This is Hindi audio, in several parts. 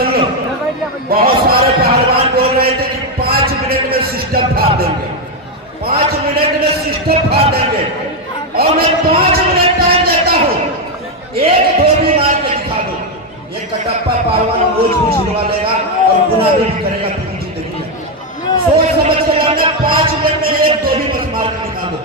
सुन लो, बहुत सारे पहलवान बोल रहे थे कि 5 मिनट में सिस्टम फाड़ देंगे, 5 मिनट में सिस्टम फाड़ देंगे, और मैं 5 मिनट टाइम देता हूँ, एक धोबी मार के दिखा दो, ये कटप्पा पहलवान रोज भी छिड़वा लेगा और गुनाह भी करेगा पूरी जिंदगी में। सोच समझ के लड़ना, 5 मिनट में एक धोबी बस मार के दिखा दो,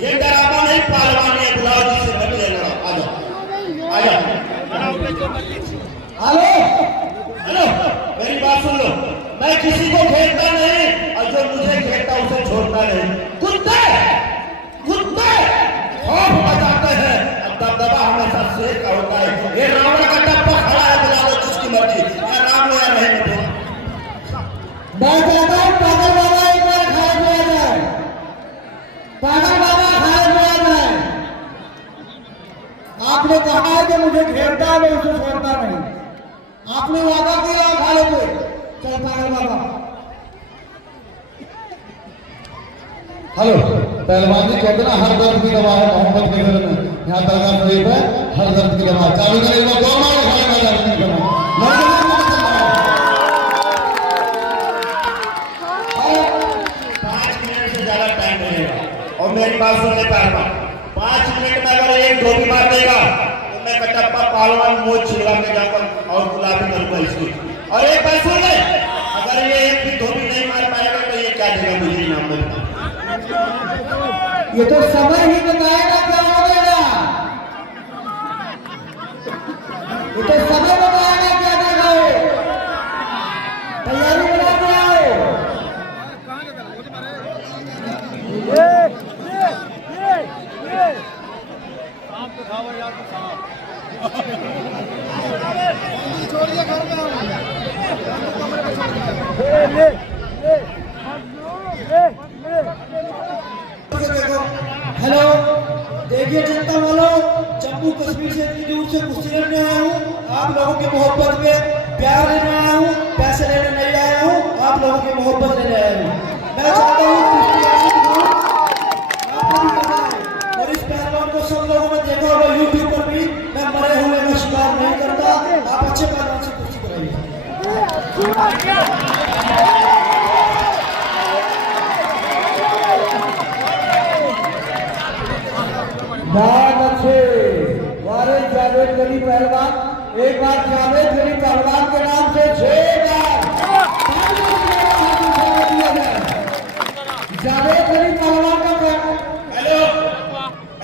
ये डरावा नहीं पहलवान है, बुलाओ जिससे बदले लड़ाओ, आ जाओ आ जाओ। हेलो हेलो, मेरी बात सुन लो, मैं किसी को घेरता नहीं और जो मुझे घेरता उसे छोड़ता नहीं। कुत्ते कुत्ते खौफ बचाते हैं, दबदबा हमेशा शेर का होता है। ये रावण का टप्पा खड़ा है, बुला लो जिसकी मर्जी, या राम लो या नहीं लो। पागल बाबा एक बार खाए हुआ जाए, पागल बाबा खाए हुआ जाए। आपने कहा है कि मुझे घेरता है, मैं उसे छोड़ता नहीं, आपने वादा किया खा लेंगे, चल पागल बाबा। हेलो, पहलवान जी कहते ना हर दर्द की दवा है मोहब्बत के घर में, यहाँ दरगाह शरीफ है, हर दर्द की दवा चालू करेगा, दो मारे खाएगा नहीं करना। 5 मिनट से ज्यादा टाइम लगेगा, और मेरी बात सुनने पहलवान, 5 मिनट में अगर एक धोबी मार देगा तो मैं कटप्पा पहलवान मोच छिड़वा के जाकर और गुलाबी करूंगा इसकी। और एक बात सुन ले, अगर ये एक भी धोबी नहीं मार पाएगा तो ये क्या देगा मुझे नाम बोलता। ये तो समय ही बताएगा क्या होगा, ये तो समय बताएगा क्या देगा। तैयारी बना के आओ। छोड़िए घर में हेलो, देखिए जनता वालों, जम्मू कश्मीर से इतनी दूर से कुश्ती लड़ने आया हूँ, आप लोगों की मोहब्बत में प्यार लेने आया हूँ, पैसे लेने नहीं आया हूँ, आप लोगों की मोहब्बत लेने आया हूँ। मैं चाहता हूँ आपको भी पता है, और इस पहलवान को सब लोगों ने देखा होगा यूट्यूब पर भी, मैं मरे हुए का शिकार नहीं करता, आप अच्छे पहलवान से कुश्ती कराइए। बहुत अच्छे, वारिस जावेद गली पहलवान, एक बार जावेद गली पहलवान के नाम से 6 बार जावेद गली पहलवान का। हेलो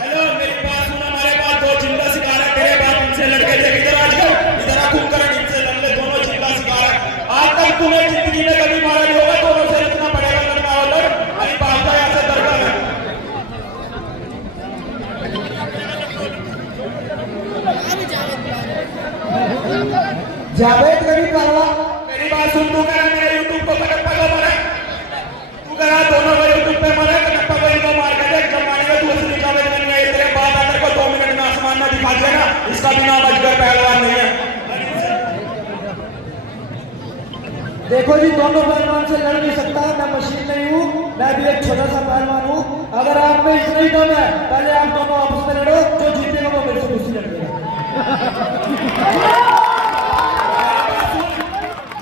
हेलो, मेरी बात सुनो, हमारे पास 2 जिंदा शिकार है, तेरे बाप इनसे लड़के थे, इधर आज इधर आ कुंभकर्ण, इनसे लड़ ले, दोनों जिंदा शिकार है। आज तक तुम्हें जिंदगी में कभी मारा नहीं होगा, दोनों से इतना पड़ेगा लड़ना हो लड़, अरे बाप का यहाँ से दरगाह है। जावेद गली पहलवान, मेरी बात सुन, तू कह मेरे यूट्यूब को कटप्पा को मरे, तू कह दोनों को यूट्यूब पे मरे, कटप्पा को इनको मार के देख, जमाने में तू असली जावेद गली है, तेरे बाप आकर को 2 मिनट में आसमान में दिखा दिया ना, इसका भी नाम अजगर पहलवान नहीं है। देखो जी, दोनों पहलवान से लड़ नहीं सकता, मैं मशीन नहीं हूँ, मैं भी एक छोटा सा पहलवान हूँ। अगर आप में इतना ही दम है, पहले आप दोनों आपस में लड़ो, जो जीतेगा वो मेरे से कुश्ती लड़ेगा।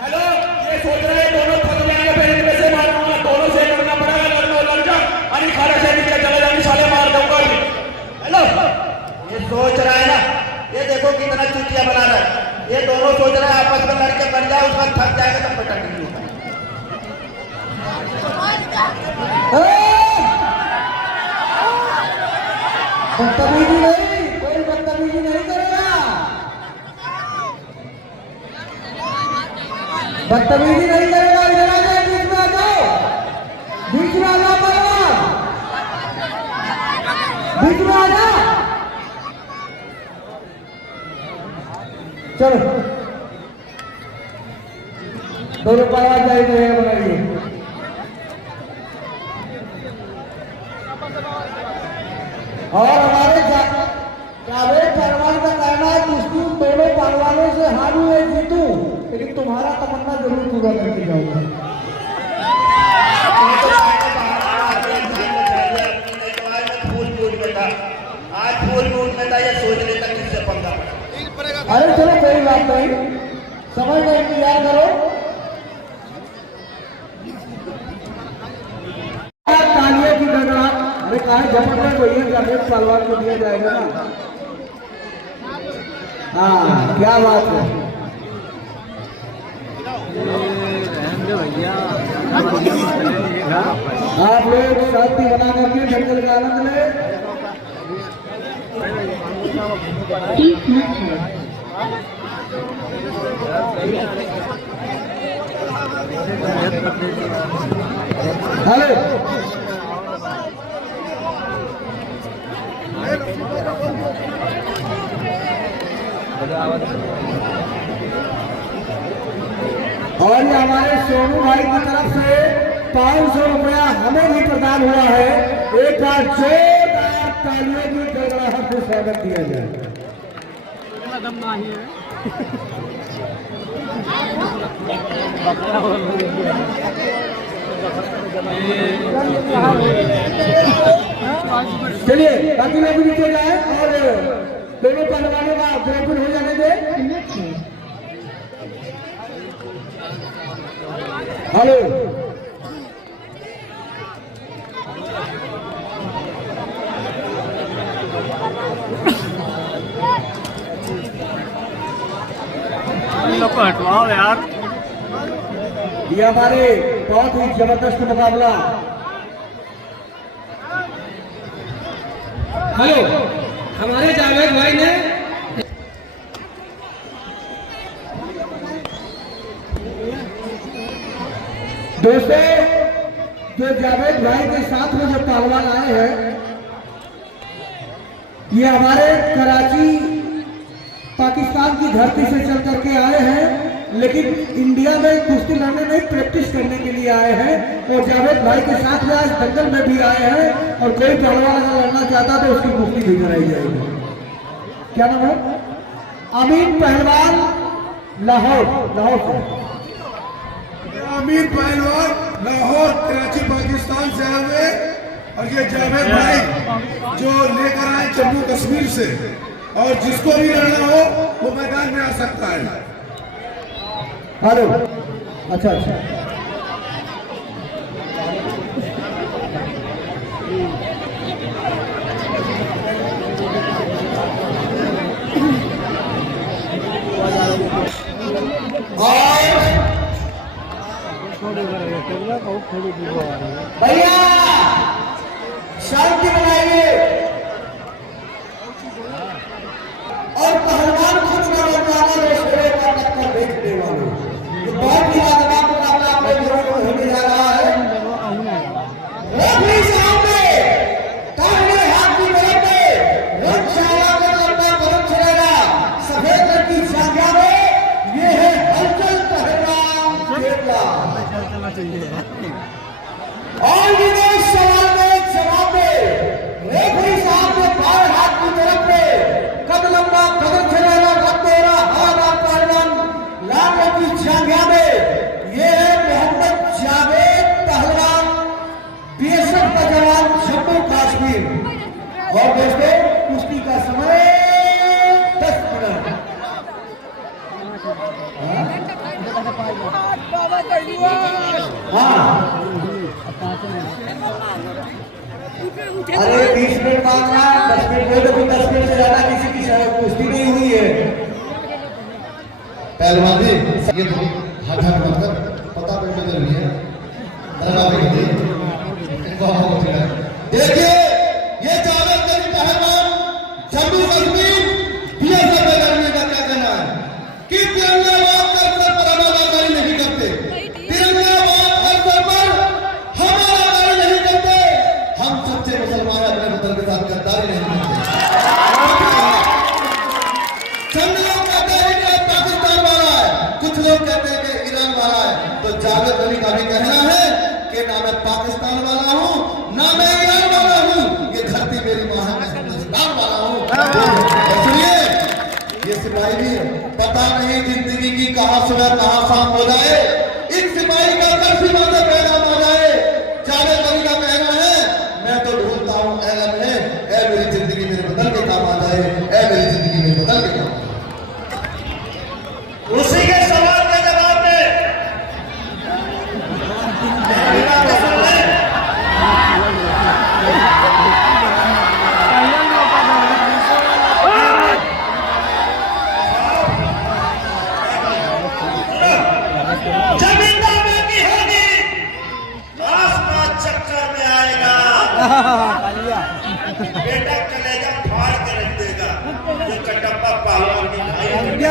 हेलो, ये सोच रहे हैं दोनों थक जाएंगे, फिर इनमें से मारूंगा, दोनों से लड़ना पड़ेगा, लड़ना लड़ जा, अरे खाने से नीचे चले जाएंगे, साले मार दूंगा। हेलो, ये सोच रहा है ना, ये देखो कितना चुटिया बना रहा है, ये दोनों सोच रहे हैं आपस में लड़के बन जाए, उसका थक जाएगा तब पटक नहीं होगा। बदतमीजी नहीं, कोई बदतमीजी नहीं करेगा, बदतमीजी नहीं करेगा। इधर आ जाए, बीच में आ जाओ, बीच में आ जाओ पहलवान, बीच में आ जाओ, चलो दोनों पहलवान जाइए, बनाइए। और हमारे जावेद पहलवान का कहना है कि दोनों पहलवानों से हारूं या जीतूं, लेकिन तुम्हारा तमन्ना जरूर पूरा करके जाऊंगा। आज फूल में था, ये सोच लेता किससे पंगा। अरे चलो कोई बात नहीं, समय का इंतजार करो। तालियों की गड़गड़ाहट। अरे कहा जबरदस्त भैया जावेद पहलवान को दिया जाएगा ना। हाँ क्या बात है भैया। आप लोग शांति बना करके दंगल का आनंद ले। हेलो और ये हमारे सोनू भाई की तरफ से 500 रुपया हमें भी प्रदान हुआ है। एक बार जोरदार तालियों की गड़गड़ाहट से स्वागत किया जाए। चलिए बाकी लोग भी नीचे जाए और दोनों पहलवानों का ग्रेजुएट हो जाने दे। हेलो हटवाओ यार। ये हमारे बहुत ही जबरदस्त मुकाबला। हेलो हमारे जावेद भाई ने दोस्तों जो जावेद भाई के साथ में जो पहलवान आए हैं ये हमारे कराची पाकिस्तान की धरती से चल करके आए हैं, लेकिन इंडिया में कुश्ती लड़ने में प्रैक्टिस करने के लिए आए हैं। और जावेद भाई के साथ में आज दंगल में भी आए हैं और कोई पहलवान अगर लड़ना चाहता तो उसकी कुश्ती भी कराई जाएगी। क्या नाम है? अमीन पहलवान लाहौर से। अमीर पहलवान लाहौर कराची पाकिस्तान से आए हुए और ये जावेद भाई जो लेकर आए जम्मू कश्मीर से, और जिसको भी लड़ना हो वो मैदान में आ सकता है। हेलो अच्छा भैया शांति बनाइए और पहलवान खुद टक्कर देखने वाले बहुत ही लाजवाब मुकाबला आप लोग होने जा रहा है। सफेद रंग की झांकिया में ये है हलचल पहलवान और विदेश सवाल में जवाब में रेफरी साहब ने बाएं हाथ की तरफ में कद लंबा कदम चलेगा कद तेरा हवादार पहलवान लाल रंग की झांकिया में ये है मोहम्मद जावेद पहलवान बीएसएफ का जवान जम्मू कश्मीर। और दोस्तों कुश्ती का समय 10 मिनट। हाँ अरे 20 मिनट मांगना है, 10 मिनट हो तो 10 मिनट से ज्यादा किसी की कुश्ती नहीं हुई है। पहलवान जी ये तो हाथ मतलब पता पड़ने जरूरी है। देखिए ये जावेद अली पहलवान जम्मू कश्मीर बीएसएफ में लड़ने का क्या कहना है कि तिरंगाबाद का सर पर हमाराकारी नहीं करते, तिरंगाबाद हर सर पर हमाराकारी नहीं करते। हम सच्चे मुसलमान अपने वतन के साथ गद्दारी नहीं करते। चंद लोग कहते हैं कि पाकिस्तान वाला है, कुछ लोग कहते हैं कि ईरान वाला है। तो जावेद अली का भी कहना है कि ना मैं पाकिस्तान वाला हूं ना मैं ईरान वाला हूं, ये धरती मेरी मां है, मैं हिंदुस्तान वाला हूं। सुनिए ये सिपाही भी पता नहीं जिंदगी की कहां सुबह कहां शाम हो जाए, इस सिपाही का घर सीमा से पैगाम हो जाए। जावेद अली का कहना है मैं तो ढूंढता हूं ऐलम है, ऐ मेरी जिंदगी मेरे बदल के काम आ जाए, ऐ मेरी जिंदगी मेरे बदल के काम। उसी के सवाल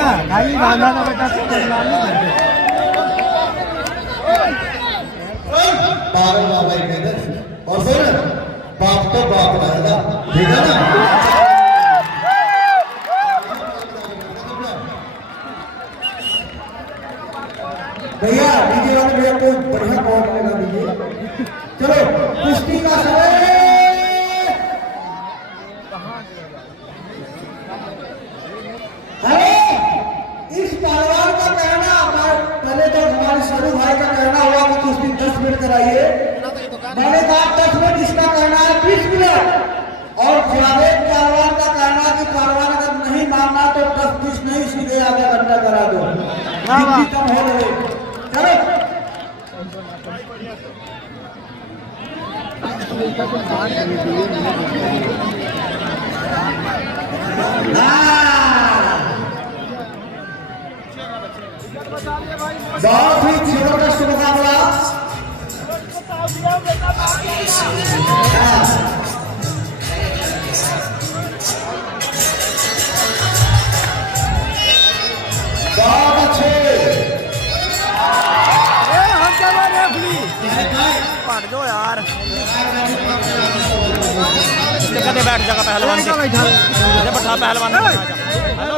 खाली बांधा था बेटा पागल बाबा ही कहते हैं। और फिर बाप तो बाप रहेगा, ठीक है ना। भैया डीजे वाले भैया को बढ़िया पॉइंट लगा दीजिए। चलो कुश्ती का समय। इस पहलवान का कहना पहले तो हमारे सरू भाई का कहना हुआ कि कुश्ती 10 मिनट कराइए। मैंने कहा 10 मिनट, इसका कहना है 20 मिनट। और जावेद पहलवान का कहना कि पहलवान अगर नहीं मानना तो 10-20 नहीं, सीधे आधा घंटा करा दो, जितनी कम हो रहे। चलो बहुत ही जबरदस्त मुकाबला। बहुत अच्छे पट दो यार, कदे बैठ जाएगा पहलवान से, बैठा पहलवान। हेलो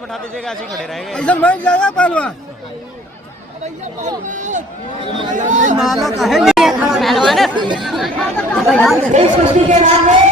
बैठा दीजिएगा, ऐसे ही खड़े रहेंगे। ऐसा बैठ जाएगा पहलवान। इस कुश्ती के नाम में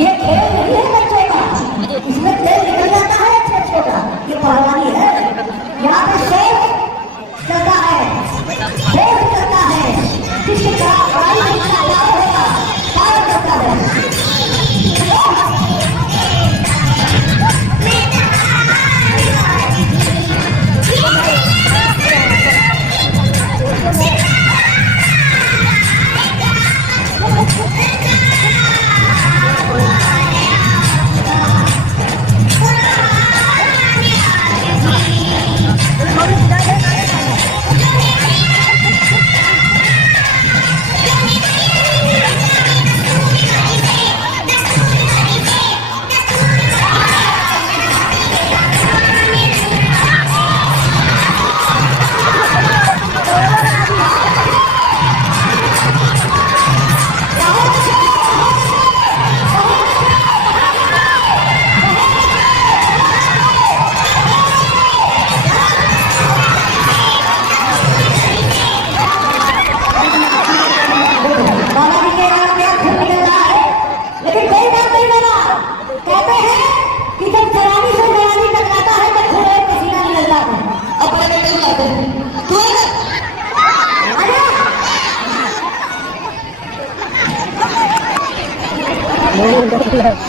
ये खेल नहीं है बच्चों का, इसमें खेल निकल जाता है। बोल रहे हैं